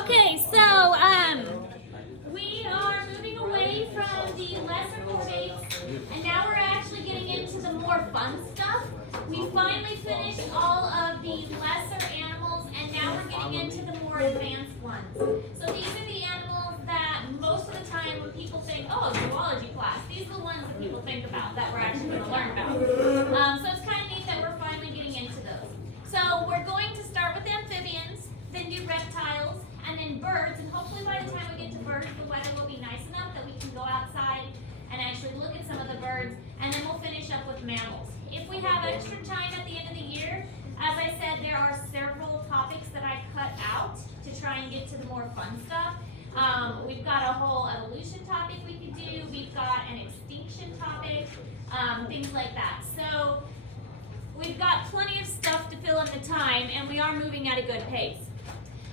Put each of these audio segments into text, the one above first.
Okay, so we are moving away from the lesser debates, and now we're actually getting into the more fun stuff. We finally finished all of the lesser animals, and now we're getting into the more advanced ones. So these are the animals that most of the time when people think, oh, zoology class, these are the ones that people think about that we're actually going to learn about. So it's kind of neat that we're finally getting into those. So we're going to start with amphibians, then do reptiles, and then birds, and hopefully by the time we get to birds, the weather will be nice enough that we can go outside and actually look at some of the birds, and then we'll finish up with mammals. If we have extra time at the end of the year, as I said, there are several topics that I cut out to try and get to the more fun stuff. We've got a whole evolution topic we could do, we've got an extinction topic, things like that. So we've got plenty of stuff to fill in the time, and we are moving at a good pace.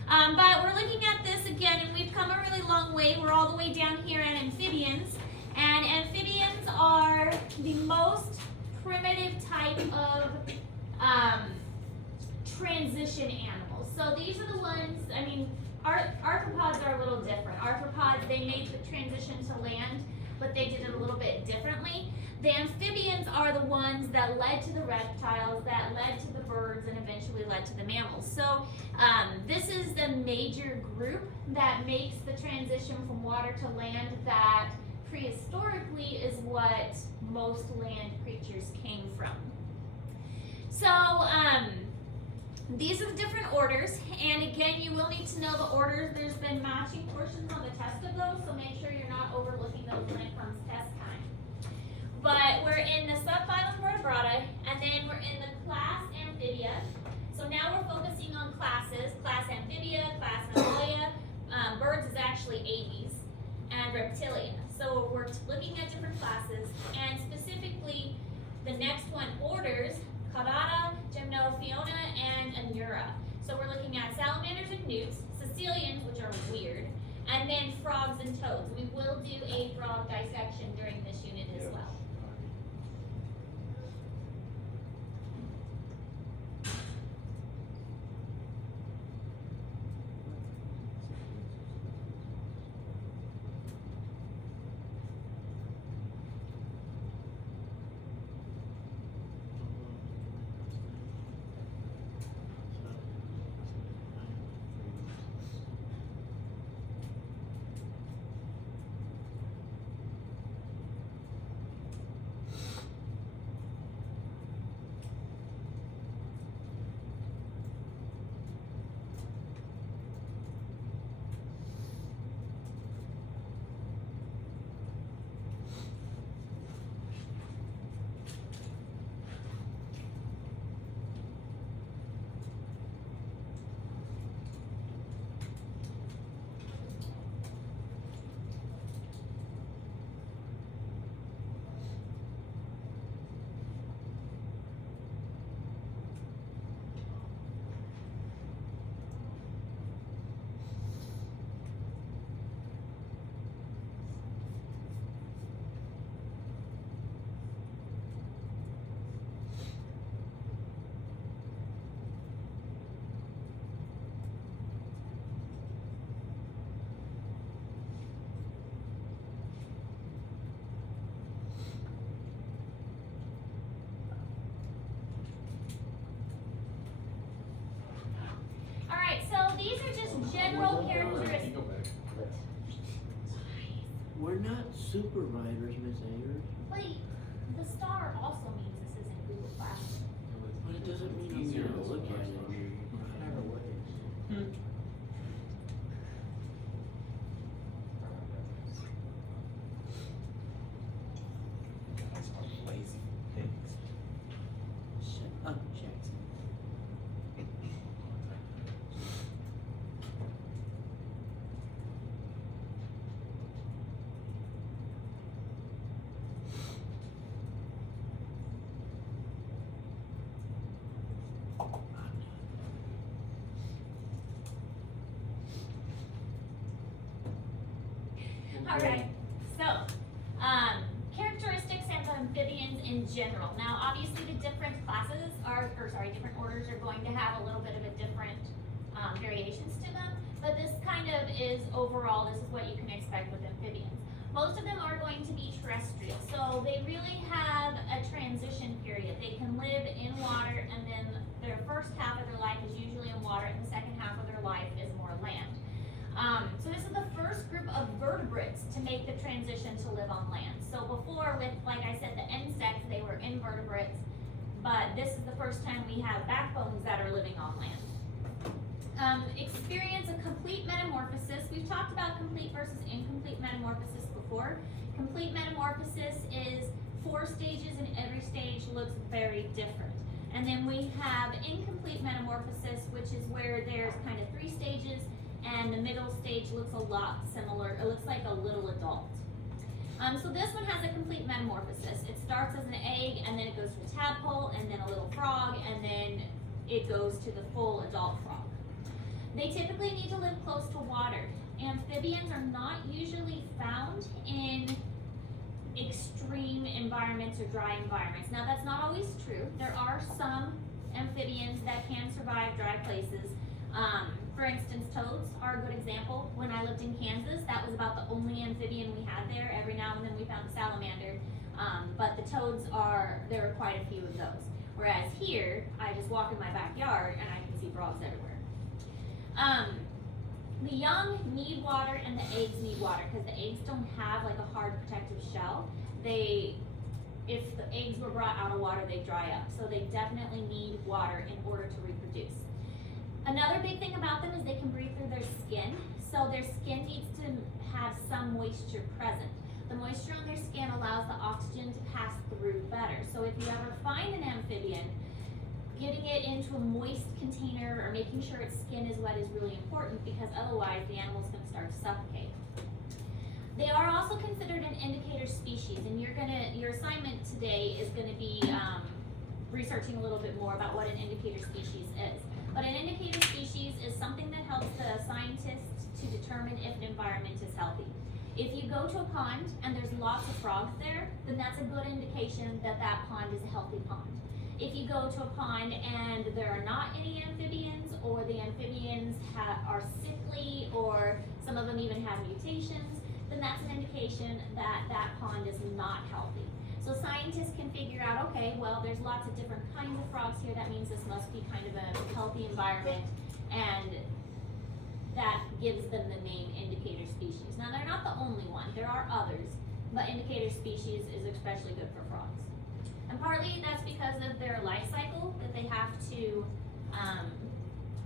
But we're looking at this again, and we've come a really long way. We're all the way down here at amphibians, and amphibians are the most primitive type of transition animals. So these are the ones, I mean, arthropods are a little different. Arthropods, they made the transition to land, but they did it a little bit differently. The amphibians are the ones that led to the reptiles, that led to the birds, and eventually led to the mammals. So this is the major group that makes the transition from water to land that prehistorically is what most land creatures came from. So these are the different orders, and again, you will need to know the orders. There's been matching portions on the test of those, so make sure you're not overlooking those when it comes test time. But we're in the subphylum Vertebrata, and then we're in the class Amphibia. So now we're focusing on classes, class Amphibia, class Mammalia, birds is actually Aves, and Reptilia. So we're looking at different classes, and specifically the next one, orders, Chordata, Gymnophiona, and Anura. So we're looking at salamanders and newts, caecilians, which are weird, and then frogs and toads. We will do a frog dissection during this unit as well. These are just general characteristics. We're not supervisors, Miss Ayers. Wait, the star also means this isn't Google Classroom. But it doesn't mean I'm gonna look at it. Lazy pigs. Shut up, Jackson. All right, so characteristics of amphibians in general. Now, obviously, the different classes are, different orders are going to have a little bit of a different variations to them, but this kind is overall, this is what you can expect with amphibians. Most of them are going to be terrestrial, so they really have a transition period. They can live in water, and then their first half of their life is usually in water, and the second half of their life is more land. So this is the first group of vertebrates to make the transition to live on land. So before, with, like I said, the insects, they were invertebrates, but this is the first time we have backbones that are living on land. Experience a complete metamorphosis. We've talked about complete versus incomplete metamorphosis before. Complete metamorphosis is 4 stages, and every stage looks very different. And then we have incomplete metamorphosis, which is where there's kind of 3 stages, and the middle stage looks a lot similar. It looks like a little adult. So this one has a complete metamorphosis. It starts as an egg, and then it goes to a tadpole, and then a little frog, and then it goes to the full adult frog. They typically need to live close to water. Amphibians are not usually found in extreme environments or dry environments. Now, that's not always true. There are some amphibians that can survive dry places. For instance, toads are a good example. When I lived in Kansas, that was about the only amphibian we had there. Every now and then we found a salamander, but the toads there are quite a few of those. Whereas here, I just walk in my backyard and I can see frogs everywhere. The young need water and the eggs need water because the eggs don't have like a hard protective shell. If the eggs were brought out of water, they dry up. So they definitely need water in order to reproduce. Another big thing about them is they can breathe through their skin. So their skin needs to have some moisture present. The moisture on their skin allows the oxygen to pass through better. So if you ever find an amphibian, getting it into a moist container or making sure its skin is wet is really important because otherwise the animal is going to start to suffocate. They are also considered an indicator species, and your assignment today is going to be researching a little bit more about what an indicator species is. But an indicator species is something that helps the scientists to determine if an environment is healthy. If you go to a pond and there's lots of frogs there, then that's a good indication that that pond is a healthy pond. If you go to a pond and there are not any amphibians, or the amphibians are sickly, or some of them even have mutations, then that's an indication that that pond is not healthy. So scientists can figure out, okay, well, there's lots of different kinds of frogs here. That means this must be kind of a healthy environment, and that gives them the name indicator species. Now, they're not the only one. There are others, but indicator species is especially good for frogs. And partly that's because of their life cycle, that they have to,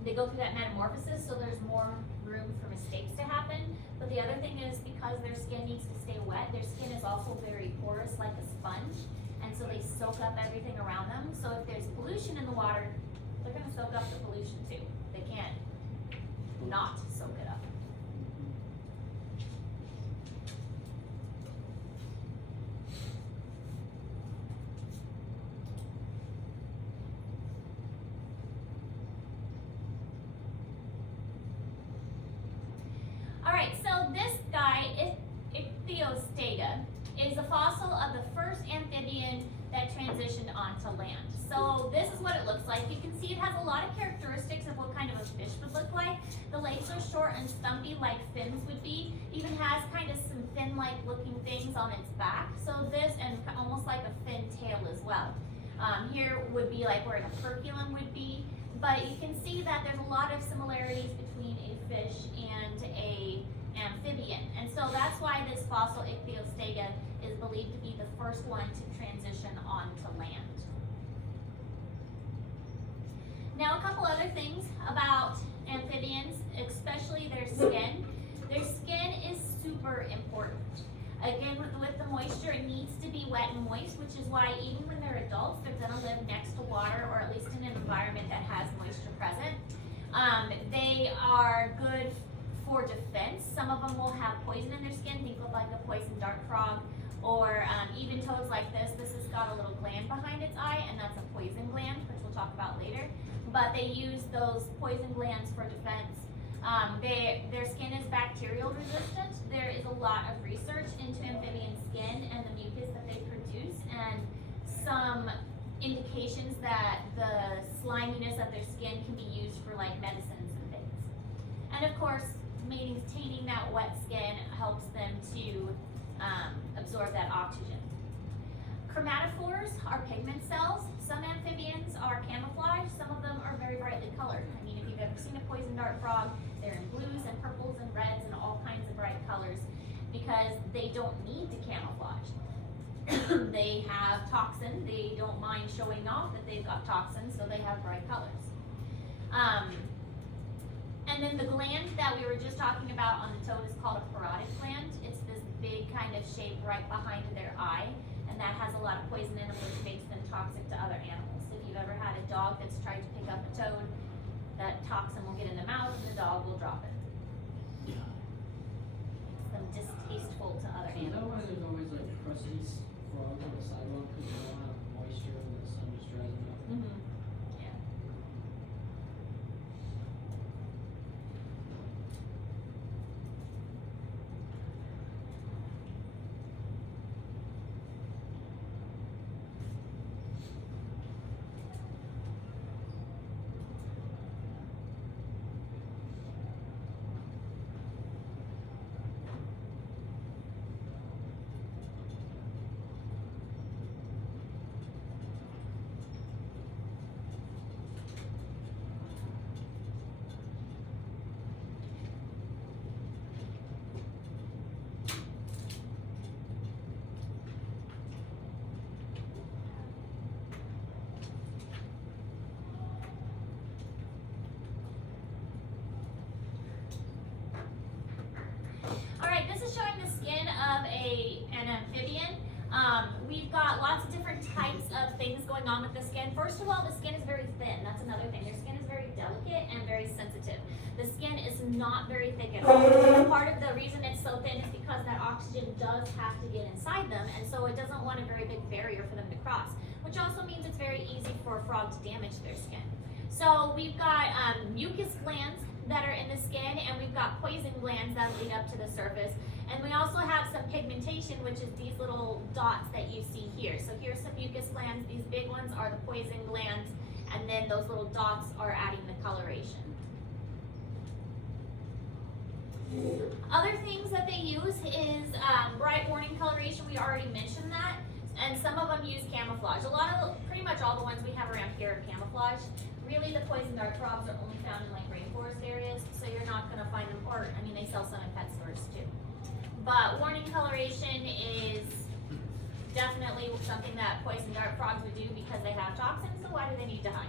they go through that metamorphosis, so there's more room for mistakes to happen. But the other thing is because their skin needs to stay wet, their skin is also very porous like a sponge, and so they soak up everything around them. So if there's pollution in the water, they're gonna soak up the pollution too. They can't not soak it up. Alright, so this guy, Ichthyostega, is a fossil of the first amphibian that transitioned onto land. So this is what it looks like. You can see it has a lot of characteristics of what kind of a fish would look like. The legs are short and stumpy like fins would be. Even has kind of some fin-like looking things on its back. So this, and almost like a fin tail as well. Here would be like where an operculum would be. But you can see that there's a lot of similarities between a fish and a amphibian. And so that's why this fossil Ichthyostega is believed to be the first one to transition onto land. Now, a couple other things about amphibians, especially their skin. Their skin is super important. Again, with the moisture, it needs to be wet and moist, which is why even when they're adults, they're going to live next to water, or at least in an environment that has moisture present. They are good for defense. Some of them will have poison in their skin. Think of like a poison dart frog, or even toads like this. This has got a little gland behind its eye, and that's a poison gland, which we'll talk about later. But they use those poison glands for defense. Their skin is bacterial resistant. There is a lot of research into amphibian skin and the mucus that they produce, and some indications that the sliminess of their skin can be used for like medicines and things. And of course, maintaining that wet skin helps them to absorb that oxygen. Chromatophores are pigment cells. Some amphibians are camouflage. Some of them are very brightly colored. I mean, if you've ever seen a poison dart frog, they're in blues and purples and reds and all kinds of bright colors because they don't need to camouflage. They have toxin. They don't mind showing off that they've got toxin, so they have bright colors. And then the gland that we were just talking about on the toad is called a parotid gland. It's this big kind of shape right behind their eye, and that has a lot of poison in it, which makes them toxic to other animals. If you've ever had a dog that's tried to pick up a toad, that toxin will get in the mouth and the dog will drop it. Yeah. Makes them distasteful to other So is that animals. why there's always like crusty frogs on the sidewalk because they don't have moisture and the sun just dries them out? Mm-hmm. Yeah. Alright, this is showing the skin of an amphibian. We've got lots of different types of things going on with the skin. First of all, the skin is very thin. That's another thing. Their skin is very delicate and very sensitive. The skin is not very thick at all. Part of the reason it's so thin is because that oxygen does have to get inside them, and so it doesn't want a very big barrier for them to cross, which also means it's very easy for a frog to damage their skin. So we've got mucus glands that are in the skin, and we've got poison glands that lead up to the surface. And we also have some pigmentation, which is these little dots that you see here. So here's some mucus glands. These big ones are the poison glands, and then those little dots are adding the coloration. Other things that they use is bright warning coloration. We already mentioned that. And some of them use camouflage. Pretty much all the ones we have around here are camouflage. Really, the poison dart frogs are only found in like rainforest areas, so you're not gonna find them, or I mean, they sell some in pet stores too. But warning coloration is definitely something that poison dart frogs would do because they have toxins, so why do they need to hide?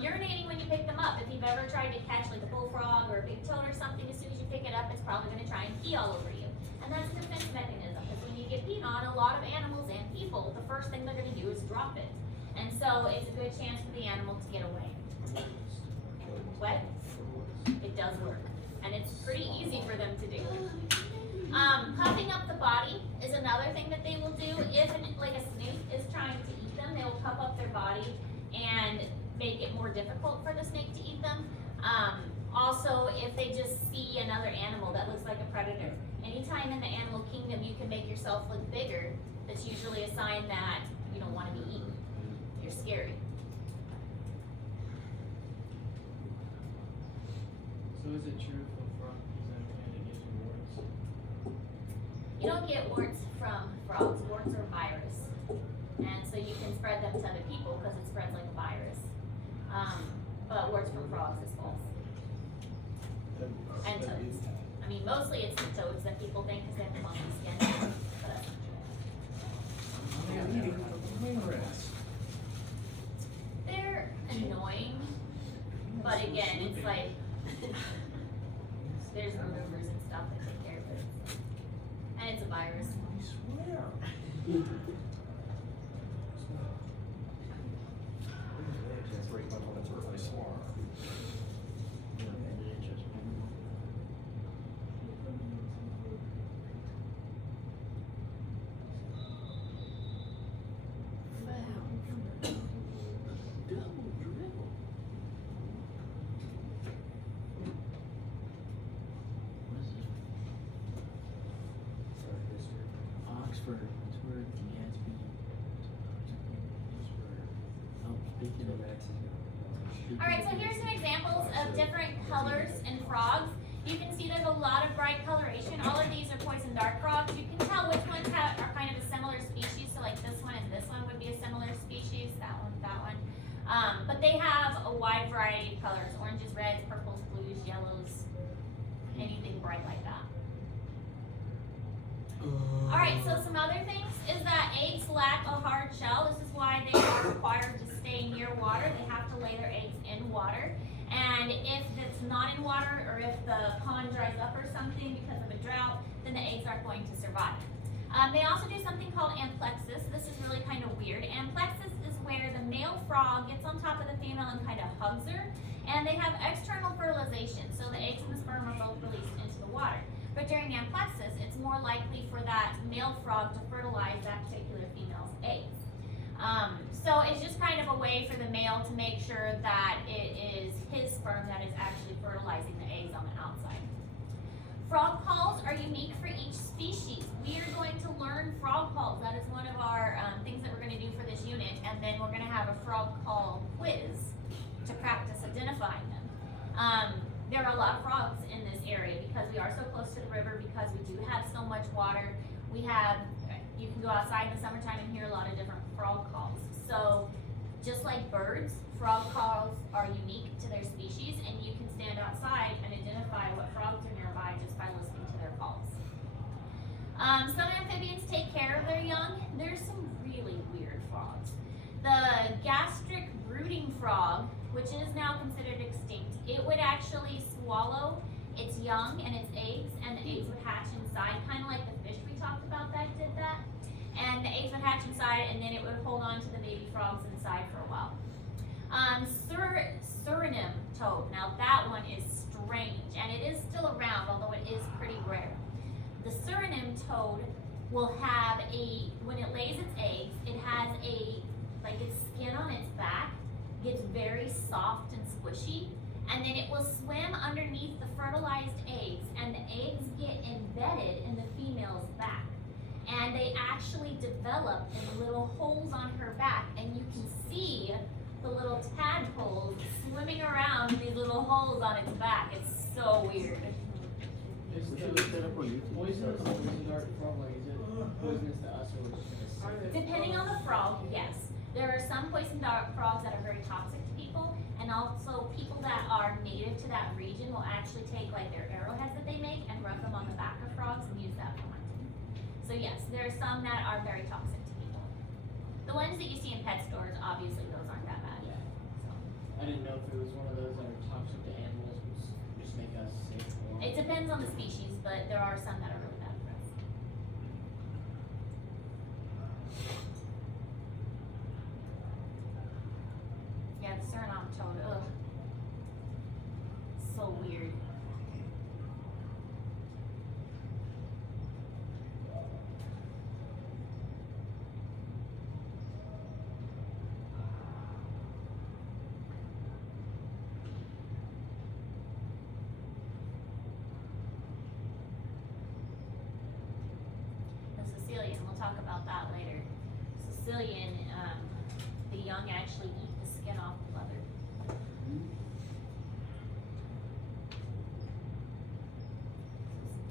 Urinating when you pick them up. If you've ever tried to catch like a bullfrog or a big toad or something, as soon as you pick it up, it's probably gonna try and pee all over you. And that's a defense mechanism, because when you get peed on, a lot of animals and people, the first thing they're gonna do is drop it. And so it's a good chance for the animal to get away. What? It does work. And it's pretty easy for them to do. Puffing up the body is another thing that they will do. If like a snake is trying to eat them, they will puff up their body and make it more difficult for the snake to eat them. Also, if they just see another animal that looks like a predator, anytime in the animal kingdom you can make yourself look bigger, that's usually a sign that you don't want to be eaten. You're scary. So is it true if a frog pees on your hand it gives you warts? You don't get warts from frogs. Warts are virus. And so you can spread them to other people because it spreads like a virus. But warts from frogs is false. And toads. I mean, mostly it's the toads that people think because they have the funky skin. But that's not true. They're annoying. But again, it's like, there's removers and stuff that take care of it. And it's a virus. Oxford, that's where Gatsby. Oh, speaking of Alright, so here's some examples of different colors in frogs. You can see there's a lot of bright coloration. All of these are poison dart frogs. You can tell which ones are kind of a similar species. So like this one and this one would be a similar species. That one, that one. But they have a wide variety of colors: oranges, reds, purples, blues, yellows, anything bright like that. All right, so some other things is that eggs lack a hard shell. This is why they are required to stay near water. They have to lay their eggs in water. And if it's not in water, or if the pond dries up or something because of a drought, then the eggs aren't going to survive. They also do something called amplexus. This is really kind of weird. Amplexus is where the male frog gets on top of the female and kind of hugs her. And they have external fertilization, so the eggs and the sperm are both released into the water. But during amplexus, it's more likely for that male frog to fertilize that particular female's eggs. So it's just kind of a way for the male to make sure that it is his sperm that is actually fertilizing the eggs on the outside. Frog calls are unique for each species. We are going to learn frog calls. That is one of our things that we're going to do for this unit, and then we're going to have a frog call quiz to practice identifying them. There are a lot of frogs in this area because we are so close to the river, because we do have so much water. You can go outside in the summertime and hear a lot of different frog calls. So just like birds, frog calls are unique to their species, and you can stand outside and identify what frogs are nearby just by listening to their calls. Some amphibians take care of their young. There's some really weird frogs. The gastric brooding frog, which is now considered extinct, it would actually swallow its young and its eggs, and the eggs would hatch inside, kind of like the fish we talked about that did that. And the eggs would hatch inside, and then it would hold on to the baby frogs inside for a while. Suriname toad. Now that one is strange, and it is still around, although it is pretty rare. The Suriname toad will have when it lays its eggs, it has its skin on its back gets very soft and squishy, and then it will swim underneath the fertilized eggs, and the eggs get embedded in the female's back. And they actually develop in little holes on her back, and you can see the little tadpoles swimming around in these little holes on its back. It's so weird. Is We should look that up on YouTube. poisonous poison dart frog, like, is it poisonous to us, or is it Depending on the frog, yes. There are some poison dart frogs that are very toxic to people, and also people that are native to that region will actually take like their arrowheads that they make and rub them on the back of frogs and use that for hunting. So yes, there are some that are very toxic to people. The ones that you see in pet stores, obviously those aren't that bad. Yeah. So, I didn't know if it was one of those that are toxic to animals, which just make us safe for them. it depends on the species, but there are some that are really bad for us. Yeah, the Suriname toad, ugh. So weird. The Sicilian, we'll talk about that later. Sicilian, the young actually eat the skin off the leather.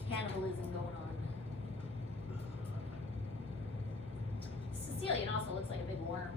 Cannibalism going on. Sicilian also looks like a big worm.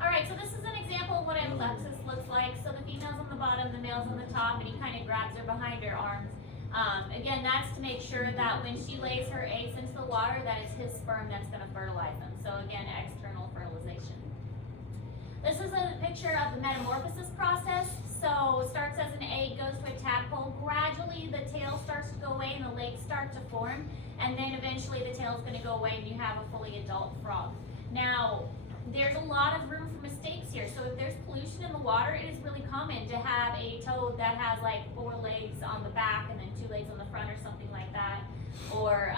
Alright, so this is an example of what amplexus looks like. So the female's on the bottom, the male's on the top, and he kind of grabs her behind her arms. Again, that's to make sure that when she lays her eggs into the water, that it's his sperm that's going to fertilize them. So again, external fertilization. This is a picture of the metamorphosis process. So it starts as an egg, goes to a tadpole. Gradually, the tail starts to go away and the legs start to form. And then eventually the tail is going to go away and you have a fully adult frog. Now, there's a lot of room for mistakes here. So if there's pollution in the water, it is really common to have a toad that has like 4 legs on the back and then 2 legs on the front or something like that. Or,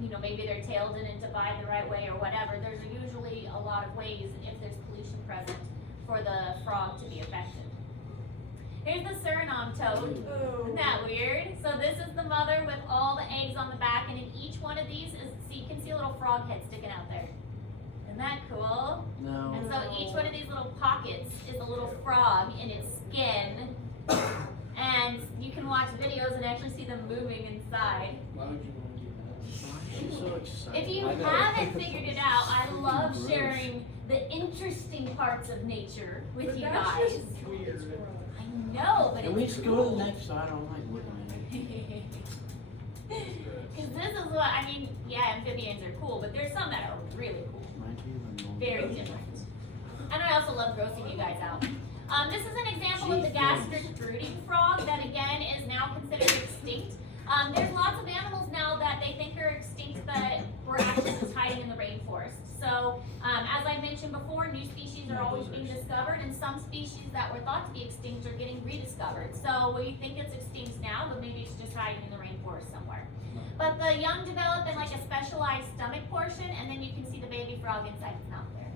you know, maybe their tail didn't divide the right way or whatever. There's usually a lot of ways if there's pollution present for the frog to be affected. Here's the Suriname toad. Isn't that weird? So this is the mother with all the eggs on the back, and in each one of these is, so you can see a little frog head sticking out there. Isn't that cool? No. And so each one of these little pockets is a little frog in its skin. And you can watch videos and actually see them moving inside. Why would you want to do that? She's so excited. If you haven't figured it out, I love sharing the interesting parts of nature with you guys. Weird. I know, but Can we it's just go to the cool. next side? I don't like looking at it. Because this is what, I mean, yeah, amphibians are cool, but there's some that are really cool. Reminds me of a normal- Very different. And I also love grossing you guys out. This is an example of the gastric brooding frog that again is now considered extinct. There's lots of animals now that they think are extinct but were actually just hiding in the rainforest. So as I mentioned before, new species are always being discovered, and some species that were thought to be extinct are getting rediscovered. So we think it's extinct now, but maybe it's just hiding in the rainforest somewhere. But the young develop in like a specialized stomach portion, and then you can see the baby frog inside its mouth there.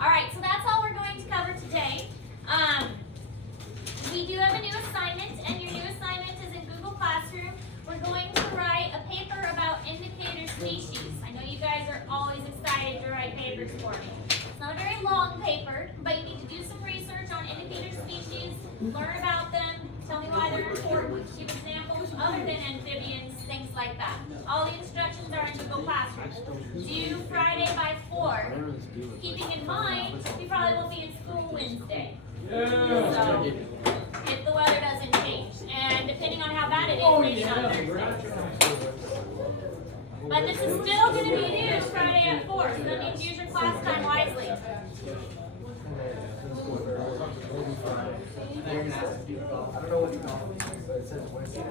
All right, so that's all we're going to cover today. We do have a new assignment, and your new assignment is in Google Classroom. We're going to write a paper about indicator species. I know you guys are always excited to write papers for me. It's not a very long paper, but you need to do some research on indicator species, learn about them, tell me why they're important, give examples other than amphibians, things like that. All the instructions are in Google Classroom. Due Friday by 4. Whatever this deal is. Keeping in mind, we probably won't be in school Wednesday. So, if the weather doesn't change. And depending on how bad it is, maybe on Thursday. But this is still going to be due Friday at 4, so that means use your class time wisely. I don't know what you call it, but it says Wednesday.